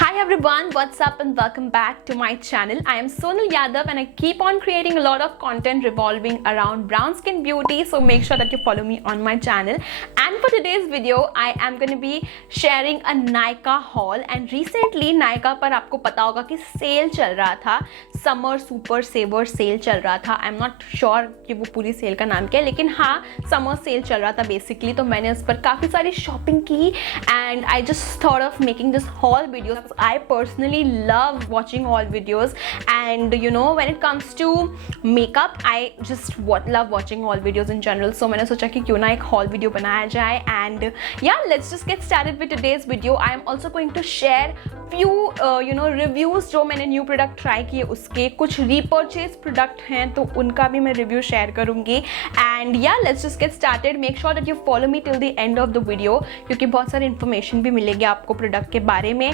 Hi everyone, what's up and welcome back to my channel. I am Sonal Yadav and I keep on creating a lot of content revolving around brown skin beauty, so make sure that you follow me on my channel. And for today's video, I am going to be sharing a Nykaa haul. And recently Nykaa पर आपको पता होगा कि cell चल रहा था, summer super saver cell चल रहा था. आई एम नॉट श्योर कि वो पूरी सेल का नाम क्या है, लेकिन हाँ समर सेल चल रहा था बेसिकली. तो मैंने उस पर काफ़ी सारी शॉपिंग की and I just thought of making this hall video. I personally love watching haul videos, and you know, when it comes to makeup, I just love watching haul videos in general. So मैंने सोचा कि क्यों ना एक haul video बनाया जाए. And yeah, let's just get started with today's video. I am also going to share few reviews जो मैंने new product try किए उसके. कुछ repurchase product हैं तो उनका भी मैं review share करूँगी. And yeah, let's just get started. Make sure that you follow me till the end of the video क्योंकि बहुत सारी information भी मिलेगी आपको product के बारे में.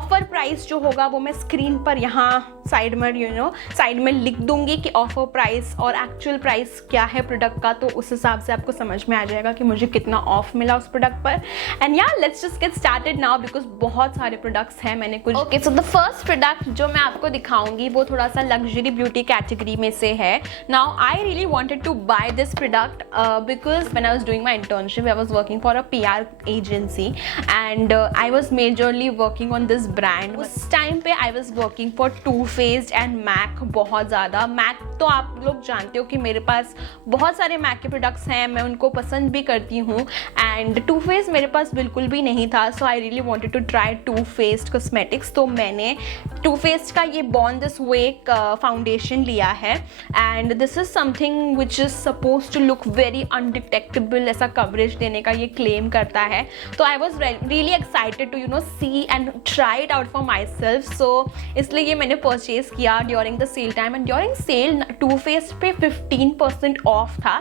ऑफर प्राइस जो होगा वो मैं स्क्रीन पर यहाँ साइड में साइड में लिख दूंगी कि ऑफर प्राइस और एक्चुअल प्राइस क्या है प्रोडक्ट का, तो उस हिसाब से आपको समझ में आ जाएगा कि मुझे कितना ऑफ मिला उस प्रोडक्ट पर. एंड या let's just get started now because बहुत सारे प्रोडक्ट्स हैं. मैंने कुछ okay, so the first product जो मैं आपको दिखाऊंगी वो थोड़ा सा लग्जरी ब्यूटी कैटेगरी में से है. Now I really wanted to buy this product because when I was doing my internship I was working for a PR agency and I was majorly working on this brand. उस time पे I was working for Too Faced and MAC. बहुत ज़्यादा Mac तो आप लोग जानते हो कि मेरे पास बहुत सारे मैक के प्रोडक्ट्स हैं, मैं उनको पसंद भी करती हूँ. एंड टू फेस्ड मेरे पास बिल्कुल भी नहीं था, so I really wanted to try Too Faced cosmetics. तो मैंने टू फेस्ड का ये बॉर्न दिस वे फाउंडेशन लिया है and this is something which is suppose to look very undetectable. ऐसा कवरेज देने का ये क्लेम करता है. तो I was really excited to see and try it out for myself. So इसलिए ये मैंने परचेज किया during the sale time. And during sale Too Faced पे 15% ऑफ था.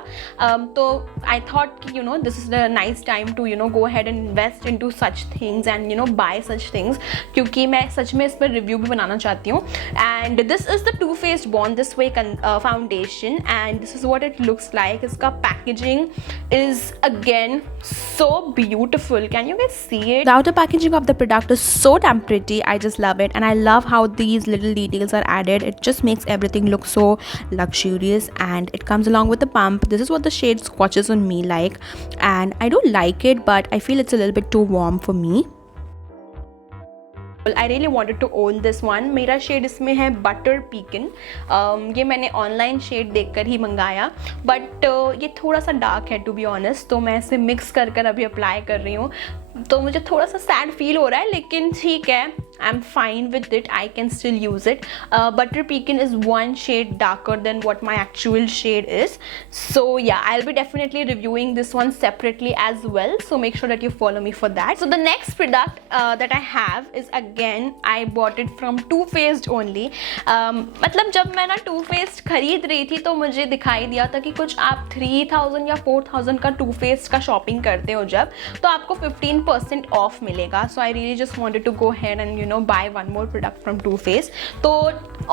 तो आई थॉट कि this is the nice time to go ahead and invest in to such things and buy such things, क्योंकि मैं सच में इस पर रिव्यू भी बनाना चाहती हूँ. And this is the Too Faced Born This Way foundation and this is what it looks like. इसका packaging is again so beautiful. Can you guys see it? The outer packaging of the product is so damn pretty. I just love it, and I love how these little details are added. It just makes everything look so luxurious, and it comes along with the pump. This is what the shade Swatches on me like, and I do like it, but I feel it's a little bit too warm for me. I really wanted to own this one. मेरा shade इसमें है butter पीकन. ये मैंने online shade देखकर ही मंगाया, but ये थोड़ा सा डार्क है टू बी ऑनेस्ट. तो मैं इसे मिक्स कर अभी अप्लाई कर रही हूँ. तो मुझे थोड़ा सा सैड फील हो रहा है, लेकिन ठीक है, I am fine with it. I can still use it. Butter pecan is one shade darker than what my actual shade is. So yeah I will be definitely reviewing this one separately as well. So make sure that you follow me for that. So the next product that I have is again I bought it from Too Faced only. मतलब जब मैं ना to faced खरीद रही थी तो मुझे दिखाई दिया था कि कुछ आप 3000 या 4000 का टू फेस्ड का शॉपिंग करते हो जब, तो आपको 15% ऑफ मिलेगा. So I really just wanted to go ahead and buy one more product from Too Faced. तो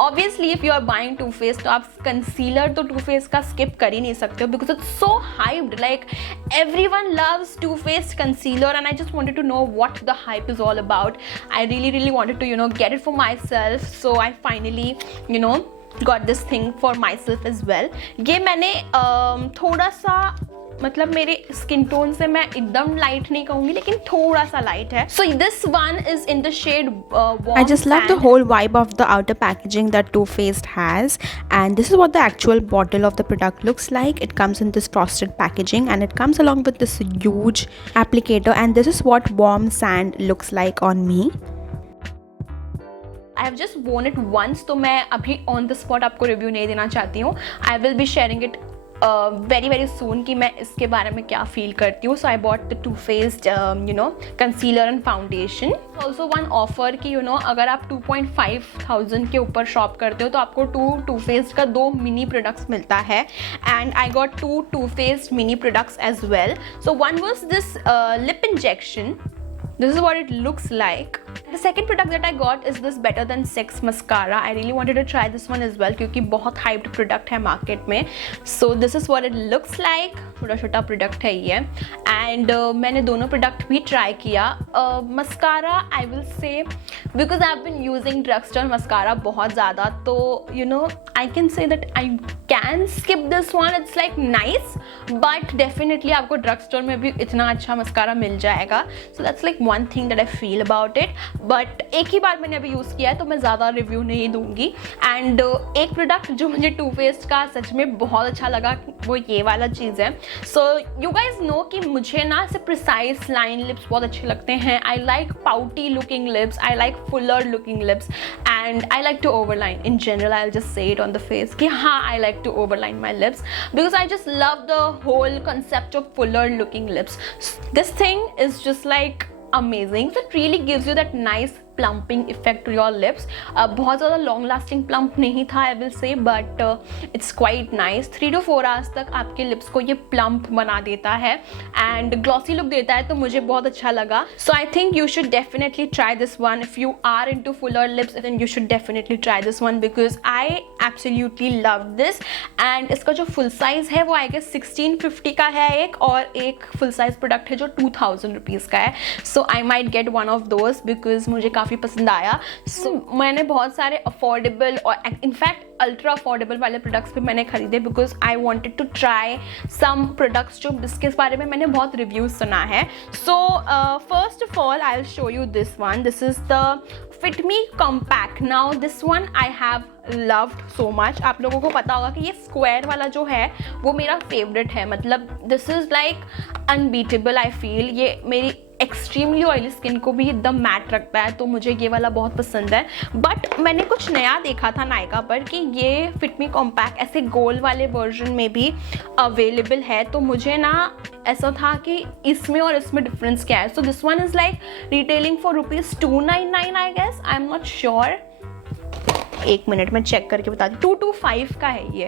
obviously if you are buying Too Faced तो आप कंसीलर तो Too Faced का skip कर ही नहीं सकते हो because it's so hyped. Like everyone loves Too Faced concealer and I just wanted to know what the hype is all about. I really wanted to get it for myself. So I finally got this thing for myself as well. ये मैंने थोड़ा सा मतलब मेरे skin tone से मैं एकदम light नहीं कहूंगी, लेकिन थोड़ा सा लाइट है. So this one is in the shade warm. I just love the whole vibe of the outer packaging that Too Faced has, and this is what the actual bottle of the product looks like. It comes in this frosted packaging and it comes along with this huge applicator, and this is what warm sand looks like on me. I have just worn it once, तो मैं अभी on the spot आपको review नहीं देना चाहती हूँ. I will be sharing it very soon कि मैं इसके बारे में क्या फील करती हूँ. So I bought the Too Faced concealer and foundation. Also one offer कि अगर आप 2,500 के ऊपर शॉप करते हो तो आपको टू फेस्ड का 2 मिनी प्रोडक्ट्स मिलता है. And I got Too Faced mini products as well. So one was this lip injection. This is what it looks like. It the second product that I got is this Better Than Sex mascara. I really wanted to try this one as well क्योंकि बहुत hyped product है market में. So this is what it looks like. थोड़ा छोटा product है ये. And मैंने दोनों product भी try किया. Mascara I will say because I've been using drugstore mascara बहुत ज़्यादा, तो you know I can say that I can skip this one. It's like nice, but definitely आपको drugstore में भी इतना अच्छा mascara मिल जाएगा. So that's like one thing that I feel about it. But एक ही बार मैंने अभी यूज़ किया है तो मैं ज़्यादा रिव्यू नहीं दूंगी. एंड एक प्रोडक्ट जो मुझे टू फेस्ड का सच में बहुत अच्छा लगा वो ये वाला चीज़ है. सो यू गाइज नो कि मुझे ना ऐसे प्रिसाइज लाइन लिप्स बहुत अच्छे लगते हैं. I like pouty looking lips, I like fuller looking lips, and I like to overline in general. I just say it on the face कि हाँ I like to overline my lips because I just love the whole concept of fuller looking lips. This thing is just like amazing. So it really gives you that nice plumping effect to your lips. बहुत ज़्यादा long lasting plump नहीं था I will say, but it's quite nice. 3 to 4 hours तक आपके lips को ये plump बना देता है and glossy look देता है, तो मुझे बहुत अच्छा लगा. So I think you should definitely try this one. If you are into fuller lips then you should definitely try this one because I absolutely love this. And इसका जो full size है वो I guess 1650 का है एक, और एक full size product है जो 2000 rupees का है. So I might get one of those because मुझे काफ़ी पसंद आया. So मैंने बहुत सारे अफोर्डेबल और इनफैक्ट अल्ट्रा अफोर्डेबल वाले प्रोडक्ट्स भी मैंने खरीदे because I wanted to try some products जो जिसके बारे में मैंने बहुत रिव्यूज सुना है. So first of all I will show you this one. This is the Fit Me Compact. Now this one I have loved so much. आप लोगों को पता होगा कि ये स्क्वायर वाला जो है वो मेरा फेवरेट है. मतलब this is like unbeatable I feel. ये मेरी एक्सट्रीमली ऑयली स्किन को भी एकदम मैट रखता है, तो मुझे ये वाला बहुत पसंद है. बट मैंने कुछ नया देखा था नायका पर कि ये फिट मी कॉम्पैक्ट ऐसे गोल वाले वर्जन में भी अवेलेबल है, तो मुझे ना ऐसा था कि इसमें और इसमें डिफरेंस क्या है. So this one is like retailing for ₹299 I guess. I am not sure. एक मिनट में चेक करके बता दी. 225 का है ये,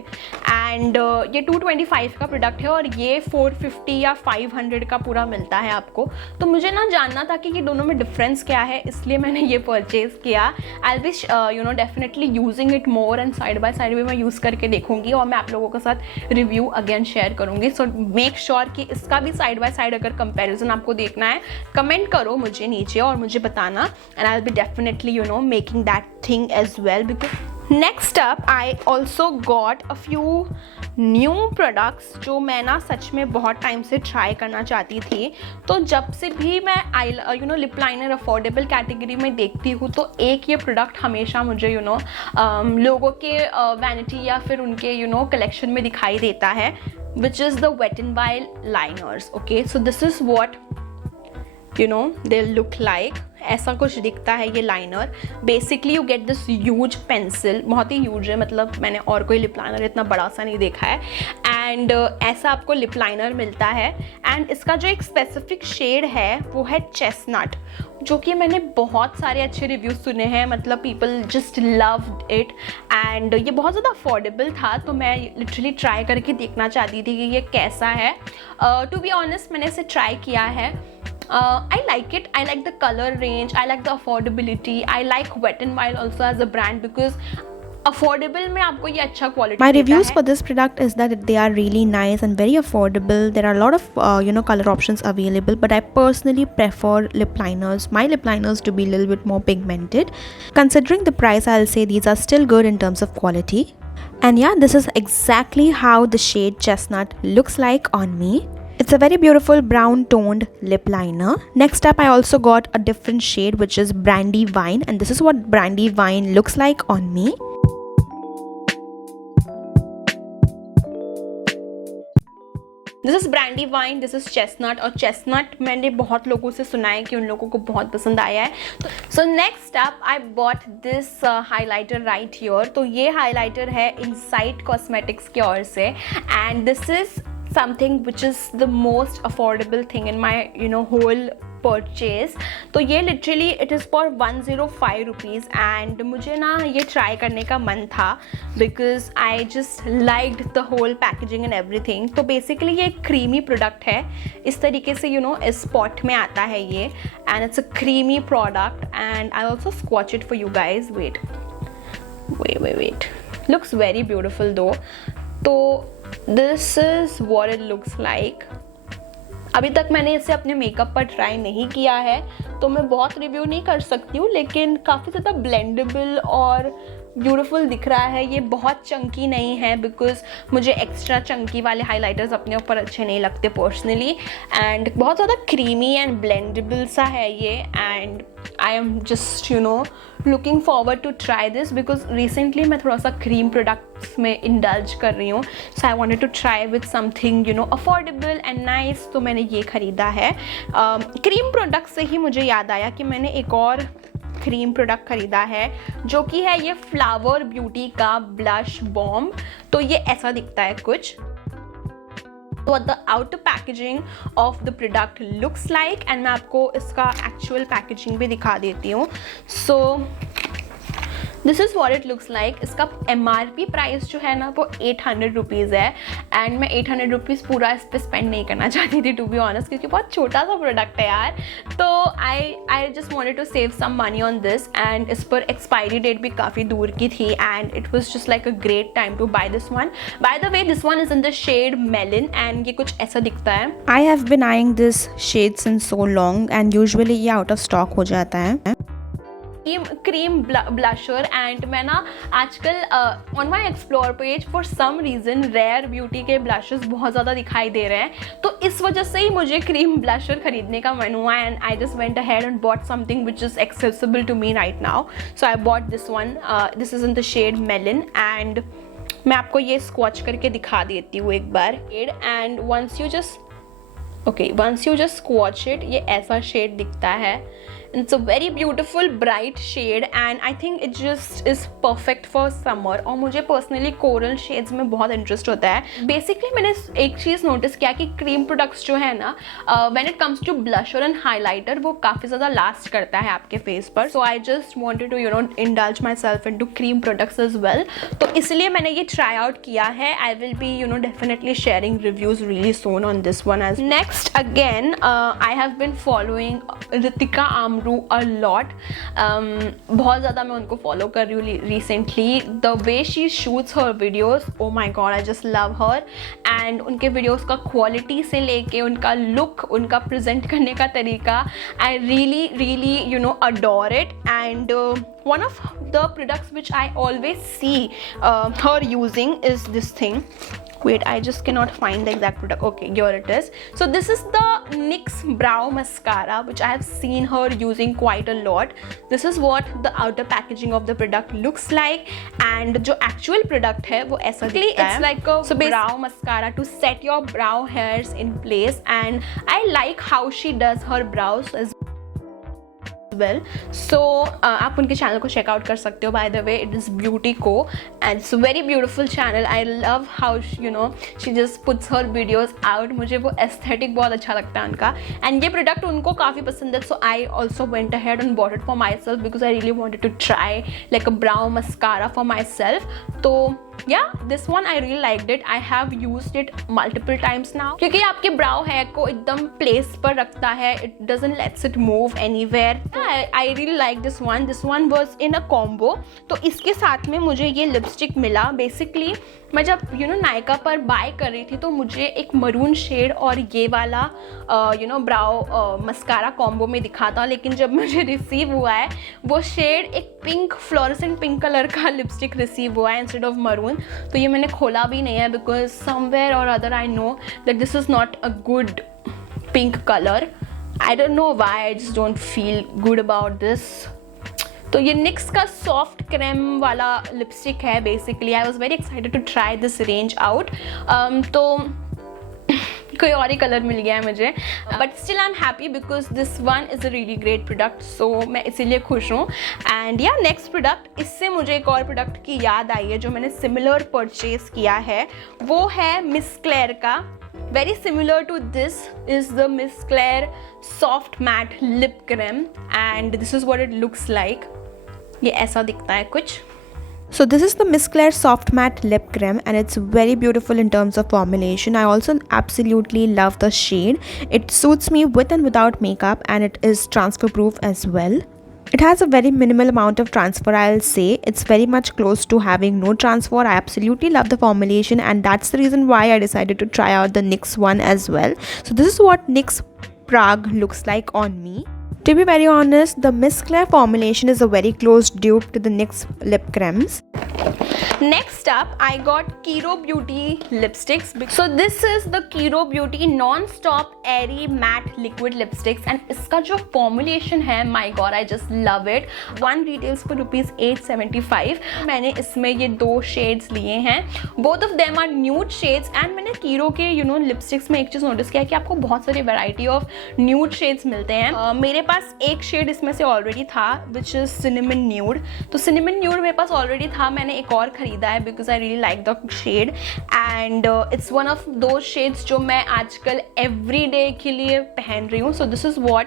एंड ये 225 का प्रोडक्ट है और ये 450 या 500 का पूरा मिलता है आपको. तो मुझे ना जानना था कि ये दोनों में डिफरेंस क्या है, इसलिए मैंने ये परचेज किया. I wish you know definitely using it more and side by side भी मैं यूज़ करके देखूंगी और मैं आप लोगों के साथ रिव्यू अगेन शेयर करूंगी. सो मेक श्योर कि इसका भी साइड बाय साइड अगर कंपेरिजन आपको देखना है कमेंट करो मुझे नीचे और मुझे बताना, and I will be definitely you know making that thing as well. Because next up I also got a few new products जो मैं ना सच में बहुत टाइम से ट्राई करना चाहती थी. तो जब से भी मैं you know lip liner affordable category में देखती हूँ तो एक ये प्रोडक्ट हमेशा मुझे यू नो लोगों के वैनिटी या फिर उनके यू नो कलेक्शन में दिखाई देता है, which is the Wet n Wild liners. Okay, so this is what you know they look like. ऐसा कुछ दिखता है ये liner. Basically you get this huge pencil, बहुत ही ह्यूज है, मतलब मैंने और कोई लिप लाइनर इतना बड़ा सा नहीं देखा है. एंड ऐसा आपको लिप लाइनर मिलता है. एंड इसका जो एक स्पेसिफिक शेड है वो है चेस्टनट, जो कि मैंने बहुत सारे अच्छे रिव्यूज सुने हैं. मतलब people just loved it and ये बहुत ज़्यादा अफोर्डेबल था, तो मैं लिटरली ट्राई करके देखना चाहती थी कि ये कैसा है. टू बी ऑनेस्ट मैंने इसे ट्राई किया है. I like it. I like the color range. I like the affordability. I like Wet n Wild also as a brand because affordable में आपको ये अच्छा quality. My reviews for this product is that they are really nice and very affordable. There are a lot of you know color options available, but I personally prefer lip liners. My lip liners to be a little bit more pigmented. Considering the price, I'll say these are still good in terms of quality. And yeah, this is exactly how the shade Chestnut looks like on me. It's a very beautiful brown toned lip liner. Next up I also got a different shade which is Brandy Wine, and this is what Brandy Wine looks like on me. This is brandy wine, this is chestnut. और chestnut मैंने बहुत लोगों से सुना है कि उन लोगों को बहुत पसंद आया है. So next up I bought this highlighter right here. तो ये हाइलाइटर है इनसाइट कॉस्मेटिक्स की ओर से, and this is something which is the most affordable thing in my you know whole purchase. तो ये literally it is for 105 rupees and मुझे ना ये ट्राई करने का मन था because I just liked the whole packaging and everything. तो बेसिकली ये एक क्रीमी प्रोडक्ट है, इस तरीके से इस पॉट में आता है ये and it's a creamy product and I also स्क्वॉच it for you guys. Wait looks very beautiful though. तो this is what it looks like. अभी तक मैंने इसे अपने मेकअप पर ट्राई नहीं किया है तो मैं बहुत रिव्यू नहीं कर सकती हूँ, लेकिन काफ़ी ज़्यादा ब्लेंडेबल और ब्यूटीफुल दिख रहा है। ये बहुत चंकी नहीं है बिकॉज मुझे एक्स्ट्रा चंकी वाले हाइलाइटर्स अपने ऊपर अच्छे नहीं लगते पर्सनली, एंड बहुत ज़्यादा क्रीमी एंड ब्लेंडेबल सा है ये and I am just looking forward to try this because recently मैं थोड़ा सा क्रीम प्रोडक्ट्स में इंडल्ज कर रही हूँ, so I wanted to try with something affordable and nice. तो मैंने ये ख़रीदा है। क्रीम प्रोडक्ट से ही मुझे याद आया कि मैंने एक और क्रीम प्रोडक्ट ख़रीदा है जो कि है ये फ्लावर ब्यूटी का ब्लश बॉम्ब। तो ये ऐसा दिखता है कुछ। What the outer packaging of the product looks like and मैं आपको इसका actual packaging भी दिखा देती हूँ। So this is what it looks like. इसका MRP प्राइस जो है ना वो 800 रुपीज़ है एंड मैं 800 रुपीज़ पूरा इस पर स्पेंड नहीं करना चाहती थी टू बी ऑनेस्ट, क्योंकि बहुत छोटा सा प्रोडक्ट है यार। तो I just wanted to save some money on this and इस पर एक्सपायरी डेट भी काफ़ी दूर की थी and it was just like a great time to buy this one. By the way this one is in the shade melon and ये कुछ ऐसा दिखता है। I have been eyeing this shade since so long and usually ये out of stock हो जाता है। Cream blusher and मैं ना आजकल on my explore page for some reason Rare Beauty के ब्लशेस बहुत ज़्यादा दिखाई दे रहे हैं, तो इस वजह से ही मुझे क्रीम ब्लशर खरीदने का मन हुआ and I just went ahead and bought something which is accessible to me right now. So I bought this one. This is in the shade melon and मैं आपको ये स्क्वॉच करके दिखा देती हूँ एक बार। एंड वंस यू जस्ट स्क्वॉच इट, ये ऐसा शेड दिखता है। It's a very beautiful bright shade and I think it just is perfect for summer। और मुझे पर्सनली कोरल शेड्स में बहुत इंटरेस्ट होता है। बेसिकली मैंने एक चीज़ नोटिस किया कि क्रीम प्रोडक्ट्स जो है ना when it comes to blusher and highlighter वो काफ़ी ज़्यादा लास्ट करता है आपके फेस पर। So I just wanted to indulge myself into cream products as well, तो इसलिए मैंने ये ट्राई आउट किया है। I will be definitely sharing reviews really soon on this one as next. Again I have been following Ritika आमरू a lot। बहुत ज़्यादा मैं उनको फॉलो कर रही हूँ recently. The way she shoots her videos, oh my god I just love her. And उनके videos का क्वालिटी से लेके उनका लुक, उनका प्रेजेंट करने का तरीका, I really adore it. And one of the products which I always see her using is this thing. Wait, I just cannot find the exact product. Okay, here it is. So this is the NYX brow mascara which I have seen her using quite a lot. This is what the outer packaging of the product looks like and जो actual product है वो ऐसा दिखता है। It's like a brow mascara to set your brow hairs in place and I like how she does her brows as well। So आप उनके channel को checkout कर सकते हो। By the way it is beauty co and it's very beautiful channel. I love how she just puts her videos out. मुझे वो aesthetic बहुत अच्छा लगता है उनका एंड ये प्रोडक्ट उनको काफ़ी पसंद है। So I also went ahead and bought it for myself because I really wanted to try like a brow mascara for myself. तो yeah, this one I really liked it. I have used it multiple times now क्योंकि आपके ब्राउ hair को एकदम place पर रखता है। It doesn't lets it move anywhere. I really like this one. This one was in a combo। तो इसके साथ में मुझे ये लिपस्टिक मिला। बेसिकली मैं जब नायका पर बाय कर रही थी तो मुझे एक मरून शेड और ये वाला ब्राउ मस्कारा कॉम्बो में दिखा था, लेकिन जब मुझे रिसीव हुआ है वो शेड एक पिंक फ्लोरेसेंट पिंक कलर का लिपस्टिक रिसीव हुआ है इंस्टेड ऑफ मरून। तो ये मैंने खोला भी नहीं है बिकॉज समवेयर और other I know that this is not a good pink colour. I don't know why, I just don't feel good about this. तो ये NYX का सॉफ्ट क्रीम वाला लिपस्टिक है basically. I was very excited to try this range out. तो कोई और ही colour मिल गया है मुझे, but still I am happy because this one is a really great product. सो मैं इसीलिए खुश हूँ। एंड या नेक्स्ट प्रोडक्ट, इससे मुझे एक और प्रोडक्ट की याद आई है जो मैंने सिमिलर परचेज किया है। वो है मिस क्लेयर का Very similar to this is the Miss Claire Soft Matte Lip Cream and this is what it looks like. ये ऐसा दिखता है कुछ. So this is the Miss Claire Soft Matte Lip Cream and it's very beautiful in terms of formulation. I also absolutely love the shade. It suits me with and without makeup and it is transfer proof as well. It has a very minimal amount of transfer, I'll say. It's very much close to having no transfer. I absolutely love the formulation and that's the reason why I decided to try out the NYX one as well. So this is what NYX Prague looks like on me. To be very honest, the Miss Claire formulation is a very close dupe to the NYX lip creams. Next up, I got Kiro Beauty lipsticks. So this is the Kiro Beauty non-stop airy matte liquid lipsticks and इसका जो formulation है, my god, I just love it. One retails for ₹875. मैंने इसमें ये 2 shades लिए हैं. Both of them are nude shades and मैंने Kiro के lipsticks में एक चीज़ notice किया कि आपको बहुत सारी variety of nude shades मिलते हैं. मेरे पास एक shade इसमें से already था, which is cinnamon nude. तो cinnamon nude मेरे पास already था, मैंने एक और खरीदा है because I really like the shade and it's one of those shades जो मैं आजकल everyday के लिए पहन रही हूँ. So this is what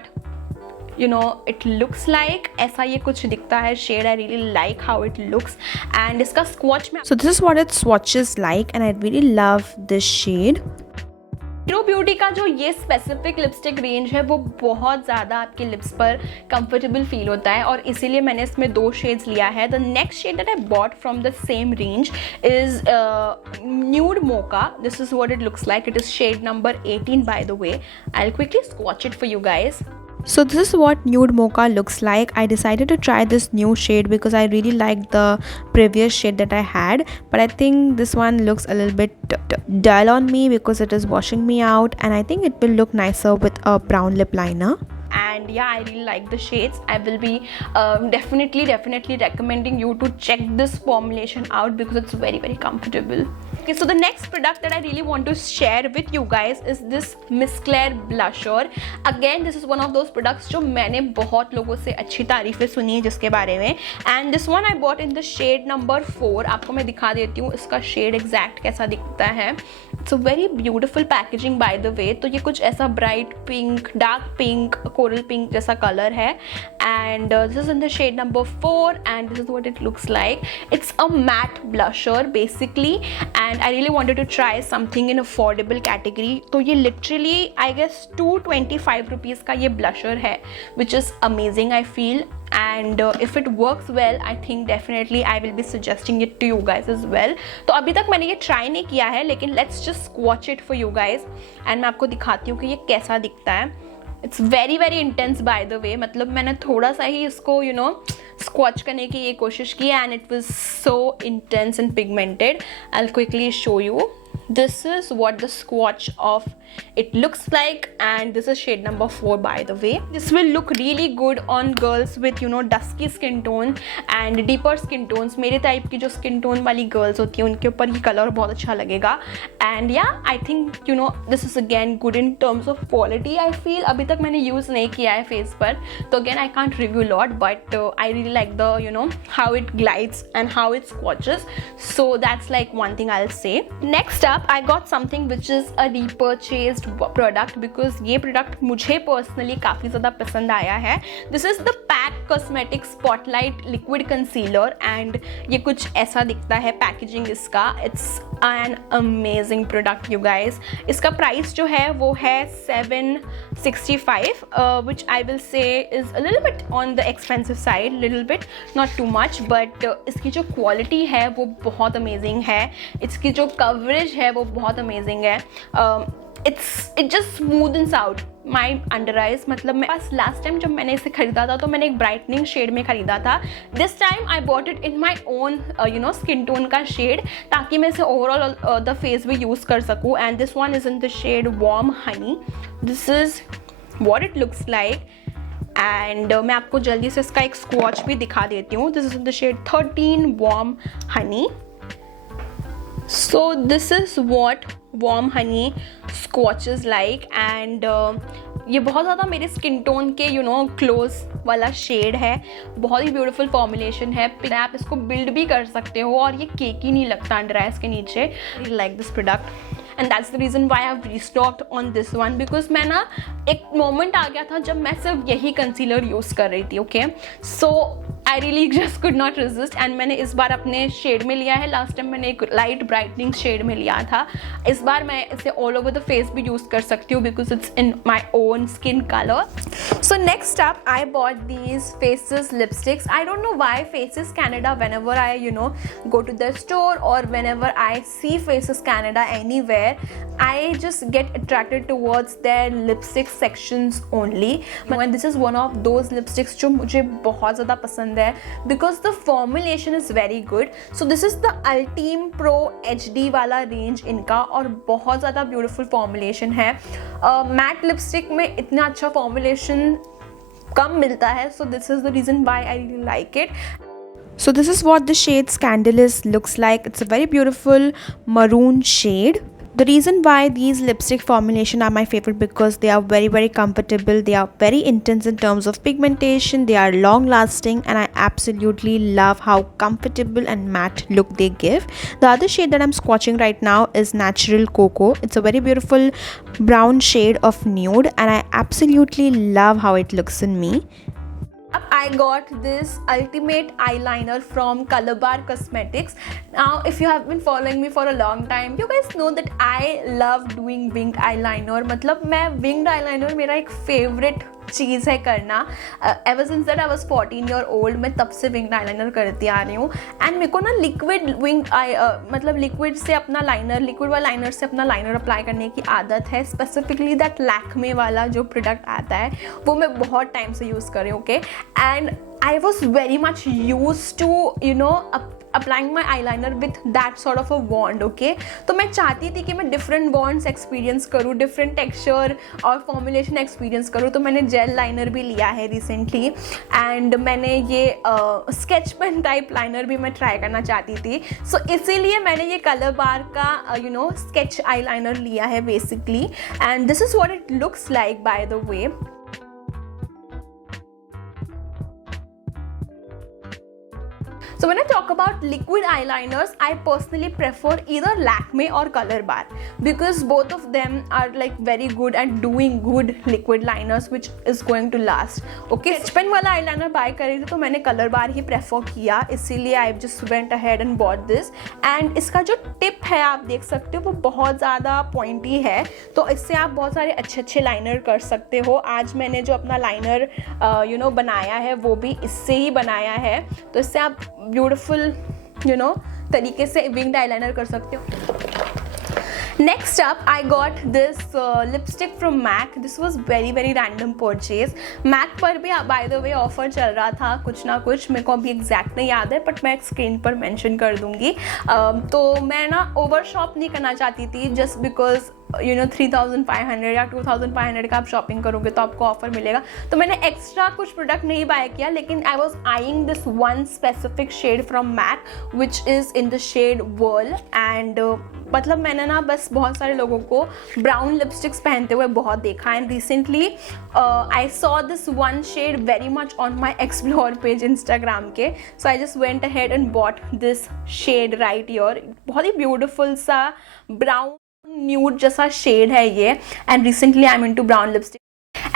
it looks like. ऐसा ये कुछ दिखता है shade. I really like how it looks and इसका swatch में. So this is what it swatches like and I really love this shade. Kiro Beauty का जो ये स्पेसिफिक लिपस्टिक रेंज है वो बहुत ज़्यादा आपके लिप्स पर कंफर्टेबल फील होता है और इसीलिए मैंने इसमें 2 शेड्स लिया है. The next shade that I bought from the same range is nude mocha. This is what it looks like. It is shade number 18 by the way. I will quickly swatch it for you guys. So this is what nude mocha looks like. I decided to try this new shade because I really liked the previous shade that I had, but I think this one looks a little bit dull on me because it is washing me out and I think it will look nicer with a brown lip liner. And yeah, I really like the shades. I will be definitely recommending you to check this formulation out because it's very comfortable. Okay, so the next product that I really want to share with you guys is this Miss Claire blusher. Again, this is one of those products जो मैंने बहुत लोगों से अच्छी तारीफ़ें सुनी है जिसके बारे में. And this one I bought in the shade number 4. आपको मैं दिखा देती हूँ इसका shade exact कैसा दिखता है. It's a very beautiful packaging by the way. तो ये कुछ ऐसा bright pink, dark pink, coral pink जैसा color है. And this is in the shade number 4 and this is what it looks like. It's a matte blusher basically and I really wanted to try something in affordable category. तो ये literally I guess ₹225 का ये blusher है which is amazing I feel. And if it works well, I think definitely I will be suggesting it to you guys as well. तो अभी तक मैंने ये try नहीं किया है लेकिन let's just swatch it for you guys and मैं आपको दिखाती हूँ कि ये कैसा दिखता है. It's very intense by the way. मतलब मैंने थोड़ा सा ही इसको swatch करने की ये कोशिश की and it was so intense and pigmented. I'll quickly show you. This is what the swatch of it looks like and this is shade number 4 by the way. This will look really good on girls with dusky skin tone and deeper skin tones. मेरे type की जो skin tone वाली girls होती हैं उनके ऊपर ये colour बहुत अच्छा लगेगा. And yeah, I think this is again good in terms of quality I feel. अभी तक मैंने use नहीं किया है face पर तो again I can't review a lot but I really like the how it glides and how it swatches. So that's like one thing I'll say. Next up I got something which is a repurchased product because ये product मुझे personally काफ़ी ज़्यादा पसंद आया है. This is the PAC Cosmetics Spotlight Liquid Concealer and ये कुछ ऐसा दिखता है packaging इसका. It's an amazing product you guys. इसका price जो है वो है $765 which I will say is a little bit on the expensive side, little bit, not too much but इसकी जो quality है वो बहुत amazing है. इसकी जो coverage है वो बहुत amazing है. It just smoothens out my under eyes. मतलब मैं पास last time जब मैंने इसे खरीदा था तो मैंने एक brightening shade में खरीदा था. This time I bought it in my own skin tone का shade ताकि मैं इसे overall the face भी use कर सकूँ. And this one is in the shade Warm Honey. This is what it looks like. And मैं आपको जल्दी से इसका एक swatch भी दिखा देती हूँ. This is in the shade 13 Warm Honey. So this is what Warm Honey swatches like and ये बहुत ज़्यादा मेरे स्किन टोन के क्लोज वाला शेड है. बहुत ही ब्यूटीफुल फॉर्मुलेशन है. आप इसको बिल्ड भी कर सकते हो और ये केकी नहीं लगता अंडर आइज के नीचे. I like this product. And that's the reason why I have restocked on this one, because मैं ना एक मोमेंट आ गया था जब मैं सिर्फ यही कंसीलर यूज़ कर रही थी. Okay, so I really just could not resist and मैंने इस बार अपने शेड में लिया है. लास्ट टाइम मैंने एक लाइट ब्राइटनिंग शेड में लिया था. इस बार मैं इसे ऑल ओवर द फेस भी यूज़ कर सकती हूँ because it's in my own skin colour. So next up I bought these faces lipsticks. I don't know why Faces Canada, whenever I go to the store or whenever I see Faces Canada anywhere, I just get attracted towards their lipstick sections only. And this is one of those lipsticks जो मुझे बहुत ज़्यादा पसंद है because the formulation is very good. So this is the Ultime Pro HD वाला range इनका और बहुत ज़्यादा beautiful formulation है. Matte lipstick में इतना अच्छा formulation कम मिलता है, so this is the reason why I really like it. So this is what the shade Scandalous looks like. It's a very beautiful maroon shade. The reason why these lipstick formulation are my favorite because they are very comfortable, they are very intense in terms of pigmentation, they are long lasting, and I absolutely love how comfortable and matte look they give. The other shade that I'm swatching right now is Natural Cocoa. It's a very beautiful brown shade of nude and I absolutely love how it looks in me. I got this ultimate eyeliner from Color Bar Cosmetics. Now if you have been following me for a long time, you guys know that I love doing winged eyeliner. मतलब मैं winged eyeliner मेरा एक favorite चीज़ है करना. Ever since that I was 14 year old मैं तब से winged eyeliner करती आ रही हूँ. एंड मेरे को ना लिक्विड विंग मतलब लिक्विड से अपना लाइनर, लिक्विड वाला लाइनर से अपना लाइनर अप्लाई करने की आदत है. स्पेसिफिकली दैट लैक्मे वाला जो प्रोडक्ट आता है वो मैं बहुत टाइम से यूज़ कर रही हूँ. Okay, and I was very much used to applying my eyeliner with that sort of a wand. Okay, तो मैं चाहती थी कि मैं different wands experience करूँ, different texture और formulation experience करूँ. तो मैंने gel liner भी लिया है recently and मैंने ये sketch pen type liner भी मैं try करना चाहती थी. So इसीलिए मैंने ये Color Bar का sketch eyeliner लिया है basically, and this is what it looks like by the way. So when I talk about liquid eyeliners, I personally prefer either Lakme or Color Bar because both of them are like very good at doing good liquid liners which is going to last. Okay, sketch pen वाला eyeliner buy कर रही थी तो मैंने Color Bar ही prefer किया, इसीलिए I just went ahead and bought this. And इसका जो टिप है आप देख सकते हो वो बहुत ज़्यादा पॉइंटी है, तो इससे आप बहुत सारे अच्छे लाइनर कर सकते हो. आज मैंने जो अपना लाइनर बनाया है वो भी इससे ही बनाया है, तो इससे आप ब्यूटिफुल तरीके से विंग्ड आईलाइनर कर सकते हो. Next up, I got this lipstick from MAC. This was very random purchase. MAC पर भी by the way ऑफर चल रहा था कुछ ना कुछ, मेरे को अभी एग्जैक्ट नहीं याद है बट मैं स्क्रीन पर मेंशन कर दूंगी. तो मैं ना ओवर शॉप नहीं करना चाहती थी जस्ट बिकॉज 3500 या 2500 का आप शॉपिंग करोगे तो आपको ऑफर मिलेगा. तो मैंने एक्स्ट्रा कुछ प्रोडक्ट नहीं बाय किया, लेकिन I was eyeing this one specific shade from MAC which is in the shade whirl. And मतलब मैंने ना बस बहुत सारे लोगों को ब्राउन लिपस्टिक्स पहनते हुए बहुत देखा. And recently I saw this one shade very much on my explore page Instagram के, so I just went ahead and bought this shade right here. बहुत ही ब्यूटिफुल सा ब्राउन न्यूड जैसा शेड है ये. And recently I am into brown lipstick.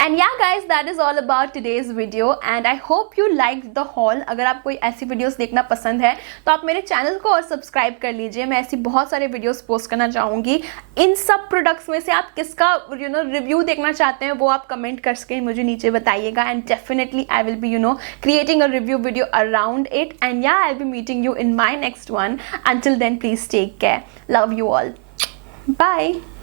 And yeah guys, that is all about today's video and I hope you liked the haul. अगर आप कोई ऐसी वीडियोस देखना पसंद है तो आप मेरे चैनल को और सब्सक्राइब कर लीजिए. मैं ऐसी बहुत सारे वीडियोस पोस्ट करना चाहूँगी. इन सब प्रोडक्ट्स में से आप किसका रिव्यू देखना चाहते हैं वो आप कमेंट करके मुझे नीचे बताइएगा. And definitely I will B creating a review video around it. And yeah, I'll be meeting you in my next one. Until then, please take care. Love you all. Bye.